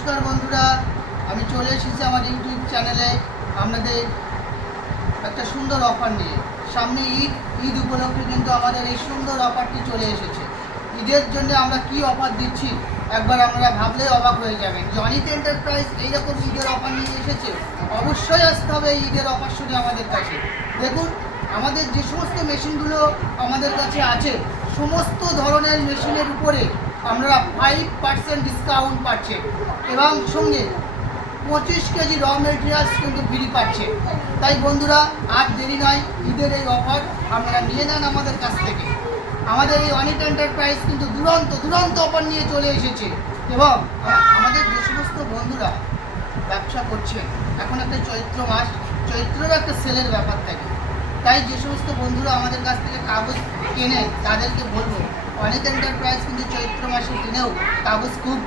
নমস্কার বন্ধুরা, আমি চলে এসেছি আমার ইউটিউব চ্যানেলে আপনাদের একটা সুন্দর অফার নিয়ে। সামনে ঈদ উপলক্ষে কিন্তু আমাদের এই সুন্দর অফারটি চলে এসেছে। ঈদের জন্য আমরা কি অফার দিচ্ছি একবার আপনারা ভাবলে অবাক হয়ে যাবেন। জনিত এন্টারপ্রাইজ এইরকম ঈদের অফার নিয়ে এসেছে, অবশ্যই আসতে হবে এই ঈদের অফার শুনে আমাদের কাছে। দেখুন, আমাদের যে সমস্ত মেশিনগুলো আমাদের কাছে আছে, সমস্ত ধরনের মেশিনের উপরে আমরা 5% ডিসকাউন্ট পাচ্ছেন এবং সঙ্গে 25 কেজি র মেটেরিয়ালস কিন্তু ফ্রি পাচ্ছেন। তাই বন্ধুরা, আর দেরি নয়, ঈদের এই অফার আপনারা নিয়ে নেন আমাদের কাছ থেকে। আমাদের এই অনিত এন্টারপ্রাইজ কিন্তু দুরন্ত অফার নিয়ে চলে এসেছে এবং আমাদের যে সমস্ত বন্ধুরা ব্যবসা করছেন, এখন একটা চৈত্র মাস, চৈত্রের একটা সেলের ব্যাপার থাকে। তাই যে সমস্ত বন্ধুরা আমাদের কাছ থেকে কাগজ কেনেন তাদেরকে বলবো, অনিত এন্টারপ্রাইজ কিন্তু চৈত্র মাসের দিনেও কাগজ খুব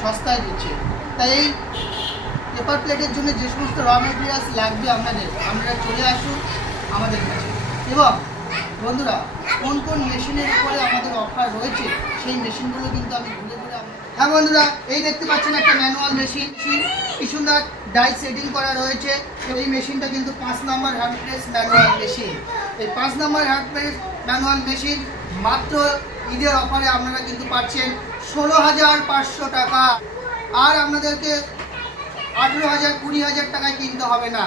সস্তায় দিচ্ছে। তাই এই পেপার প্লেটের জন্য যে সমস্ত র মেটেরিয়ালস লাগবে আপনারা চলে আসুন আমাদের কাছে। এবং বন্ধুরা, কোন কোন মেশিনের উপরে আমাদের অফার রয়েছে সেই মেশিনগুলো কিন্তু আমি ঘুরে ঘুরে হ্যাঁ বন্ধুরা, এই দেখতে পাচ্ছেন একটা ম্যানুয়াল মেশিন, কি সুন্দর ডাই সেটিং করা রয়েছে। এই মেশিনটা কিন্তু 5 নম্বর হ্যান্ড প্রেস ম্যানুয়াল মেশিন। এই 5 নম্বর হ্যান্ড প্রেস ম্যানুয়াল মেশিন মাত্র ঈদের অফারে আপনারা কিন্তু পাচ্ছেন 16,500 টাকা। আর আপনাদেরকে 18,000 20,000 টাকায় কিনতে হবে না।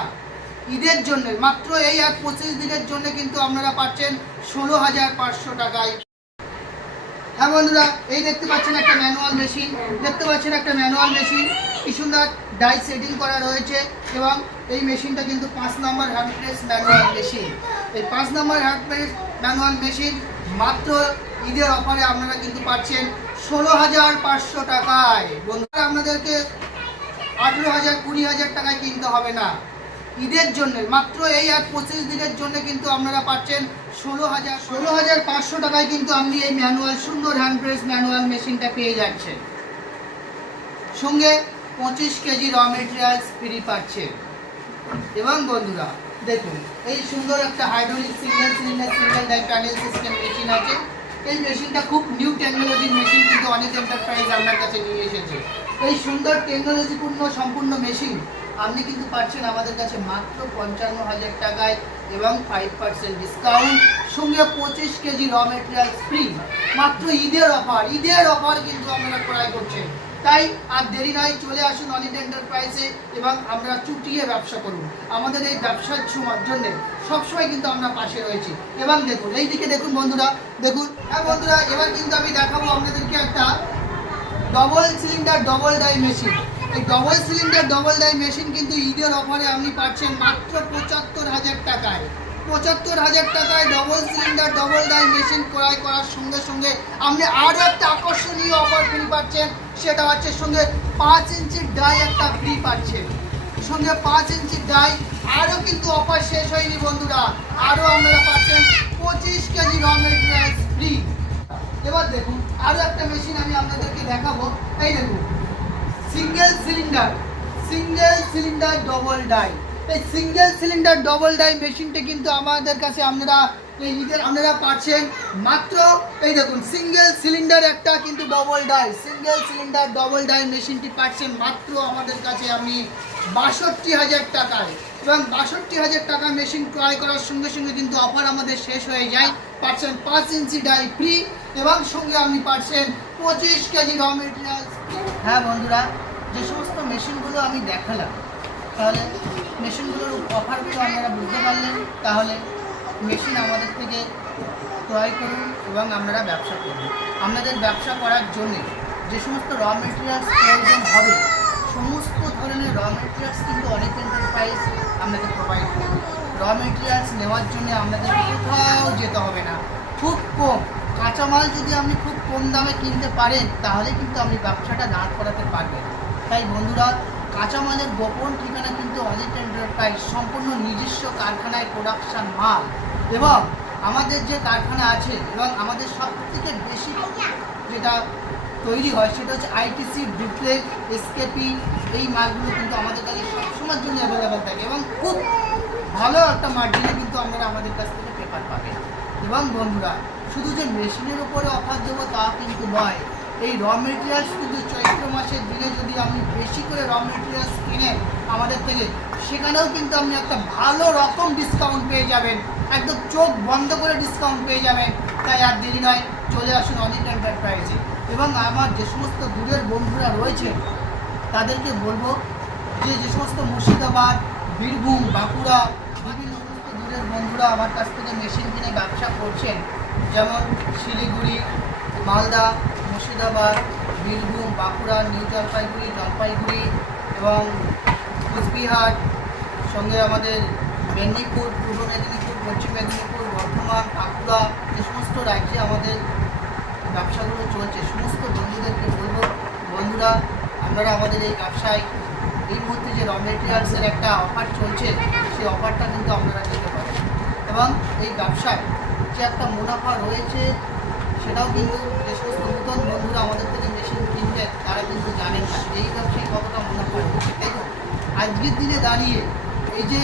ঈদের জন্য মাত্র এই আর 25 দিনের জন্য কিন্তু আপনারা পাচ্ছেন 16,500 টাকায়। হ্যাঁ বন্ধুরা, এই দেখতে পাচ্ছেন একটা ম্যানুয়াল মেশিন, কি সুন্দর ডাই সেটিং করা রয়েছে এবং এই মেশিনটা কিন্তু 5 নম্বর হ্যান্ড প্রেস ম্যানুয়াল মেশিন। এই 5 নম্বর হ্যান্ড প্রেস ম্যানুয়াল মেশিন মাত্র ঈদের অফারে আপনারা কিন্তু পাচ্ছেন 16,500 টাকায়। বন্ধুরা, আপনাদেরকে 18,000 20,000 টাকায় কিনতে হবে না। ঈদের জন্য মাত্র এই আর 25 দিনের জন্য কিন্তু আপনারা পাচ্ছেন 16,500 টাকায় কিন্তু আপনি এই ম্যানুয়াল সুন্দর হ্যান্ড প্রেস ম্যানুয়াল মেশিনটা পেয়ে যাচ্ছেন। সঙ্গে 25 কেজি র মেটেরিয়ালস ফ্রি পাচ্ছেন। এবং বন্ধুরা দেখুন, এই সুন্দর একটা hydraulic single cylinder single die panel system machine আছে। এই মেশিনটা খুব নিউ টেকনোলজির মেশিন কিন্তু অনিত এন্টারপ্রাইজ আপনার কাছে নিয়ে এসেছে। এই সুন্দর টেকনোলজিপূর্ণ সম্পূর্ণ মেশিন আপনি কিন্তু পাচ্ছেন আমাদের কাছে মাত্র 55,000 টাকায় এবং 5% ডিসকাউন্ট, সঙ্গে 25 কেজি র মেটেরিয়াল ফ্রি। মাত্র ঈদের অফার কিন্তু আপনারা ক্রয় করছেন। তাই আর দেরি নয়, চলে আসুন অনিত এন্টারপ্রাইজে এবং আমরা চুটিয়ে ব্যবসা করুন। আমাদের এই ব্যবসার জন্য সবসময় কিন্তু আমরা পাশে রয়েছি। এবং দেখুন, এই দিকে দেখুন বন্ধুরা, দেখুন। হ্যাঁ বন্ধুরা, এবার কিন্তু আমি দেখাবো আপনাদেরকে একটা double cylinder double die machine. এই double cylinder double die machine কিন্তু ঈদের অফারে আপনি পাচ্ছেন মাত্র 75,000 টাকায়। 75,000 টাকায় double cylinder double die machine ক্রয় করার সঙ্গে সঙ্গে আপনি আরও একটা আকর্ষণীয় অফার ফ্রি পাচ্ছেন। সেটা হচ্ছে সঙ্গে 5 ইঞ্চির ডাই একটা ফ্রি পাচ্ছেন। সঙ্গে 5 ইঞ্চির ডাই আরও কিন্তু অফার শেষ হয়নি বন্ধুরা, আরও আপনারা পাচ্ছেন 25 কেজি র মেটেরিয়ালস ফ্রি। এবার দেখুন, আরও একটা মেশিন আমি আপনাদেরকে দেখাবো। এই দেখুন, সিঙ্গেল সিলিন্ডার ডবল ডাই। এই সিঙ্গেল সিলিন্ডার ডবল ডাই মেশিনটা কিন্তু আমাদের কাছে আপনারা এই ঈদের আপনারা পাচ্ছেন মাত্র, এই দেখুন, সিঙ্গেল সিলিন্ডার একটা কিন্তু double die, single cylinder double die মেশিনটি পাচ্ছেন মাত্র আমাদের কাছে আপনি 62,000 টাকায়। এবং 62,000 টাকা মেশিন ক্রয় করার সঙ্গে সঙ্গে কিন্তু অফার আমাদের শেষ হয়ে যায়। পাচ্ছেন 5 ইঞ্চি ডাই ফ্রি এবং সঙ্গে আপনি পাচ্ছেন 25 কেজি র মেটেরিয়াল। হ্যাঁ বন্ধুরা, যে সমস্ত মেশিনগুলো আমি দেখালাম, তাহলে মেশিনগুলোর অফারগুলো আপনারা বুঝতে পারলেন। তাহলে মেশিন আমাদের থেকে ক্রয় করুন এবং আপনারা ব্যবসা করুন। আপনাদের ব্যবসা করার জন্য যে সমস্ত র মেটেরিয়ালস প্রয়োজন হবে, সমস্ত ধরনের র মেটেরিয়ালস কিন্তু অনিত এন্টারপ্রাইজ আপনাদের প্রোভাইড করবে। র মেটেরিয়ালস নেওয়ার জন্য আপনাদের কোথাও যেতে হবে না। খুব কম কাঁচামাল যদি আপনি খুব কম দামে কিনতে পারেন, তাহলে কিন্তু আপনি ব্যবসাটা দাঁড় করাতে পারবেন। তাই বন্ধুরা, কাঁচামালের গোপন ঠিকানা কিন্তু অনিত এন্টারপ্রাইজ, সম্পূর্ণ নিজস্ব কারখানায় প্রোডাকশান মাল। এবং আমাদের যে কারখানা আছে এবং আমাদের সবথেকে বেশি যেটা তৈরি হয় সেটা হচ্ছে আইটিসি, ডুপ্লেক্স, এসকেপি। এই মালগুলো কিন্তু আমাদের কাছে সবসময়ের জন্য অ্যাভেলেবেল থাকে এবং খুব ভালো একটা মার্জিনে কিন্তু আপনারা আমাদের কাছ থেকে পেপার পাবেন। এবং বন্ধুরা, শুধু যে মেশিনের উপরে অফার দেবো তা কিন্তু নয়, এই র মেটেরিয়ালস কিন্তু চৈত্র মাসের দিনে যদি আপনি বেশি করে র মেটেরিয়ালস কিনেন আমাদের থেকে, সেখানেও কিন্তু আপনি একটা ভালো রকম ডিসকাউন্ট পেয়ে যাবেন, একদম চোখ বন্ধ করে ডিসকাউন্ট পেয়ে যাবেন। তাই আর দেরি নয়, চলে আসুন অনিক এন্টারপ্রাইজে। এবং আমার যে সমস্ত দূরের বন্ধুরা রয়েছে তাদেরকে বলবো যে সমস্ত মুর্শিদাবাদ, বীরভূম, বাঁকুড়া, বিভিন্ন সমস্ত দূরের বন্ধুরা আমার কাছ থেকে মেশিন কিনে ব্যবসা করছেন, যেমন শিলিগুড়ি, মালদা, মুর্শিদাবাদ, বীরভূম, বাঁকুড়া, নিউ জলপাইগুড়ি, জলপাইগুড়ি এবং কুচবিহার, সঙ্গে আমাদের মেদিনীপুর, পূর্ব মেদিনীপুর, পশ্চিম মেদিনীপুর, বর্ধমান, বাঁকুড়া, যে সমস্ত রাজ্যে আমাদের ব্যবসাগুলো চলছে, সমস্ত বন্ধুদেরকে বলবো, বন্ধুরা আপনারা আমাদের এই ব্যবসায় এই মুহূর্তে যে র মেটেরিয়ালসের একটা অফার চলছে, সেই অফারটা কিন্তু আপনারা দিতে পারেন। এবং এই ব্যবসায় যে একটা মুনাফা রয়েছে সেটাও কিন্তু যে সমস্ত নতুন বন্ধুরা আমাদের থেকে মেশিন কিনবে তারা কিন্তু জানেন না এই ব্যবসায় কতটা মুনাফা রয়েছে। দেখুন আজকের দিনে দাঁড়িয়ে এই যে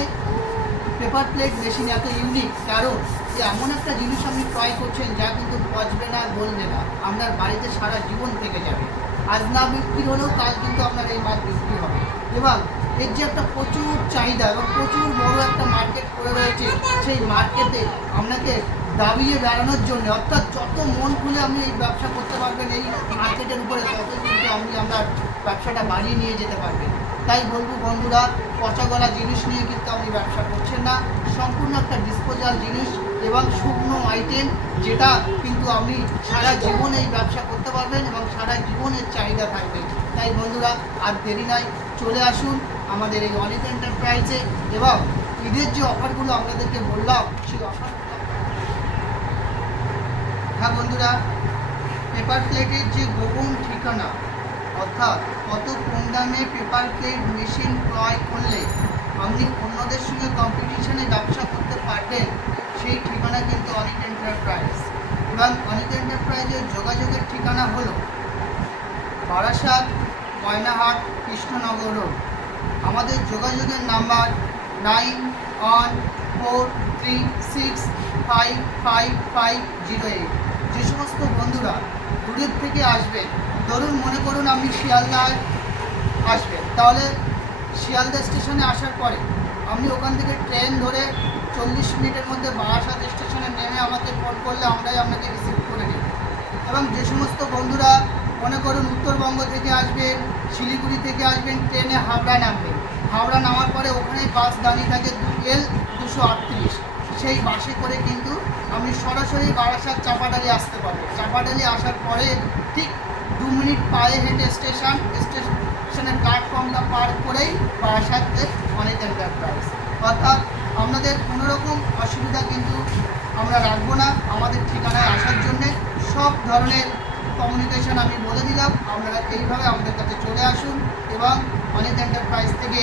পেপার প্লেট মেশিন এত ইউনিক, কারণ যে এমন একটা জিনিস আপনি ক্রয় করছেন যা কিন্তু পচবে না, গলবে না, আপনার বাড়িতে সারা জীবন থেকে যাবে। আজ না বিক্রি হলেও কাল কিন্তু আপনার এই মাল বিক্রি হবে। এবং এর যে একটা প্রচুর চাহিদা এবং প্রচুর বড় একটা মার্কেট পড়ে রয়েছে, সেই মার্কেটে আপনাকে দাবিয়ে বেড়ানোর জন্য, অর্থাৎ যত মন খুলে আপনি এই ব্যবসা করতে পারবেন এই মার্কেটের উপরে, তত কিন্তু আপনি আপনার ব্যবসাটা বাড়িয়ে নিয়ে যেতে পারবেন। তাই বলবো বন্ধুরা, পচা গলা জিনিস নিয়ে কিন্তু আপনি ব্যবসা করছেন না, সম্পূর্ণ একটা ডিসপোজাল জিনিস এবং শুকনো আইটেম, যেটা কিন্তু আপনি সারা জীবন এই ব্যবসা করতে পারবেন এবং সারা জীবনের চাহিদা থাকবে। তাই বন্ধুরা আর দেরি নাই, চলে আসুন আমাদের এই অনিক এন্টারপ্রাইজে। এবং ঈদের যে অফারগুলো আপনাদেরকে বললাম সেই অফারগুলো, হ্যাঁ বন্ধুরা, পেপার প্লেটের যে গোপন ঠিকানা, অর্থাৎ কত কম দামে পেপার প্লেট মেশিন ক্রয় করলে আপনি অন্যদের সঙ্গে কম্পিটিশনে ব্যবসা করতে পারবেন, সেই ঠিকানা কিন্তু অনিক এন্টারপ্রাইজ। এবং অনিক এন্টারপ্রাইজের যোগাযোগের ঠিকানা হলো বারাসাত, ময়নাহাট, কৃষ্ণনগর রোড। আমাদের যোগাযোগের নাম্বার 9143655508। যে সমস্ত বন্ধুরা দূরের থেকে আসবেন, ধরুন মনে করুন আপনি শিয়ালদায় আসবেন, তাহলে শিয়ালদা স্টেশনে আসার পরে আপনি ওখান থেকে ট্রেন ধরে 40 মিনিটের মধ্যে বারাসাত স্টেশনে নেমে আমাকে ফোন করলে আমরাই আপনাকে রিসিভ করে নিই। এবং যে সমস্ত বন্ধুরা মনে করুন উত্তরবঙ্গ থেকে আসবেন, শিলিগুড়ি থেকে আসবেন, ট্রেনে হাওড়া নামবেন, হাওড়া নামার পরে ওখানে বাস দাঁড়িয়ে থাকে L238, সেই বাসে করে কিন্তু আপনি সরাসরি বারাসাত চাপাডালি আসতে পারবেন। চাপাডালি আসার পরে ঠিক 2 মিনিট পায়ে হেঁটে স্টেশনের প্ল্যাটফর্মটা পার করেই বারাসাতের অনিক এন্টারপ্রাইজ। অর্থাৎ আপনাদের কোনোরকম অসুবিধা কিন্তু আমরা রাখবো না আমাদের ঠিকানায় আসার জন্যে। সব ধরনের কমিউনিকেশন আমি বলে দিলাম, আপনারা এইভাবে আমাদের কাছে চলে আসুন এবং অনিক এন্টারপ্রাইজ থেকে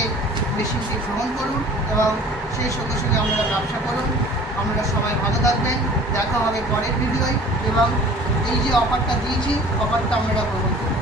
মেশিনটি গ্রহণ করুন এবং সেই সঙ্গে সঙ্গে আপনারা ব্যবসা করুন। আপনারা সবাই ভালো থাকবেন, দেখা হবে পরের ভিডিওয়। এবং এই যে অফারটা দিয়েছি, অফারটা আপনারা গ্রহণ করুন।